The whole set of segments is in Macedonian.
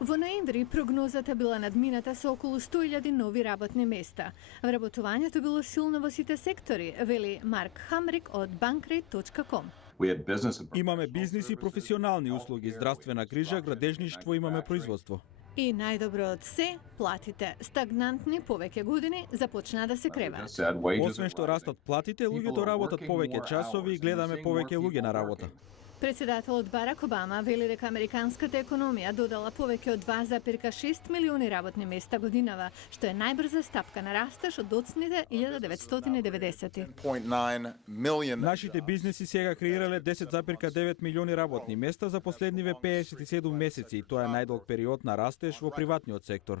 Во ноември прогнозата била надмината со околу 100.000 нови работни места. Вработувањето било силно во сите сектори, вели Марк Хамрик од bankrate.com. Имаме бизнис и професионални услуги, здравствена грижа, градежништво, имаме производство. И најдобро од се, платите стагнантни повеќе години започна да се креваат. Освен што растат платите, луѓето работат повеќе часови и гледаме повеќе луѓе на работа. Председателот Барак Обама вели дека американската економија додала повеќе од 2,6 милиони работни места годинава, што е најбрза стапка на растеж од доцните 1990. Нашите бизнеси сега креирале 10,9 милиони работни места за последниве 57 месеци и тоа е најдолг период на растеж во приватниот сектор.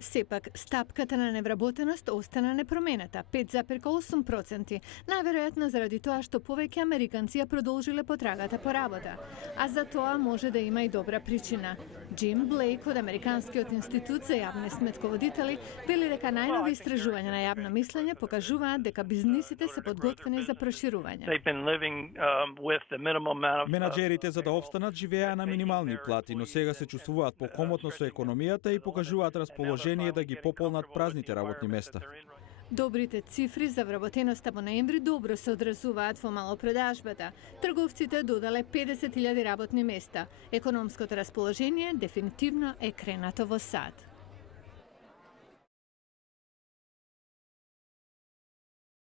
Сепак, стапката на невработеност остана непроменета, 5,8%, најверојатно заради тоа што повеќе американци ја продолжиле потрагата по работа. А за тоа може да има и добра причина. Джим Блейк од Американскиот институт за јавни сметководители вели дека најнови истражувања на јавно мислење покажуваат дека бизнисите се подготвени за проширување. Менаџерите за да опстанат живееа на минимални плати, но сега се чувствуваат покомотно со економијата и покажуваат расположение да ги пополнат празните работни места. Добрите цифри за вработеноста во ноември добро се одразуваат во малопродажбата. Трговците додале 50.000 работни места. Економското расположение дефинитивно е кренато во сад.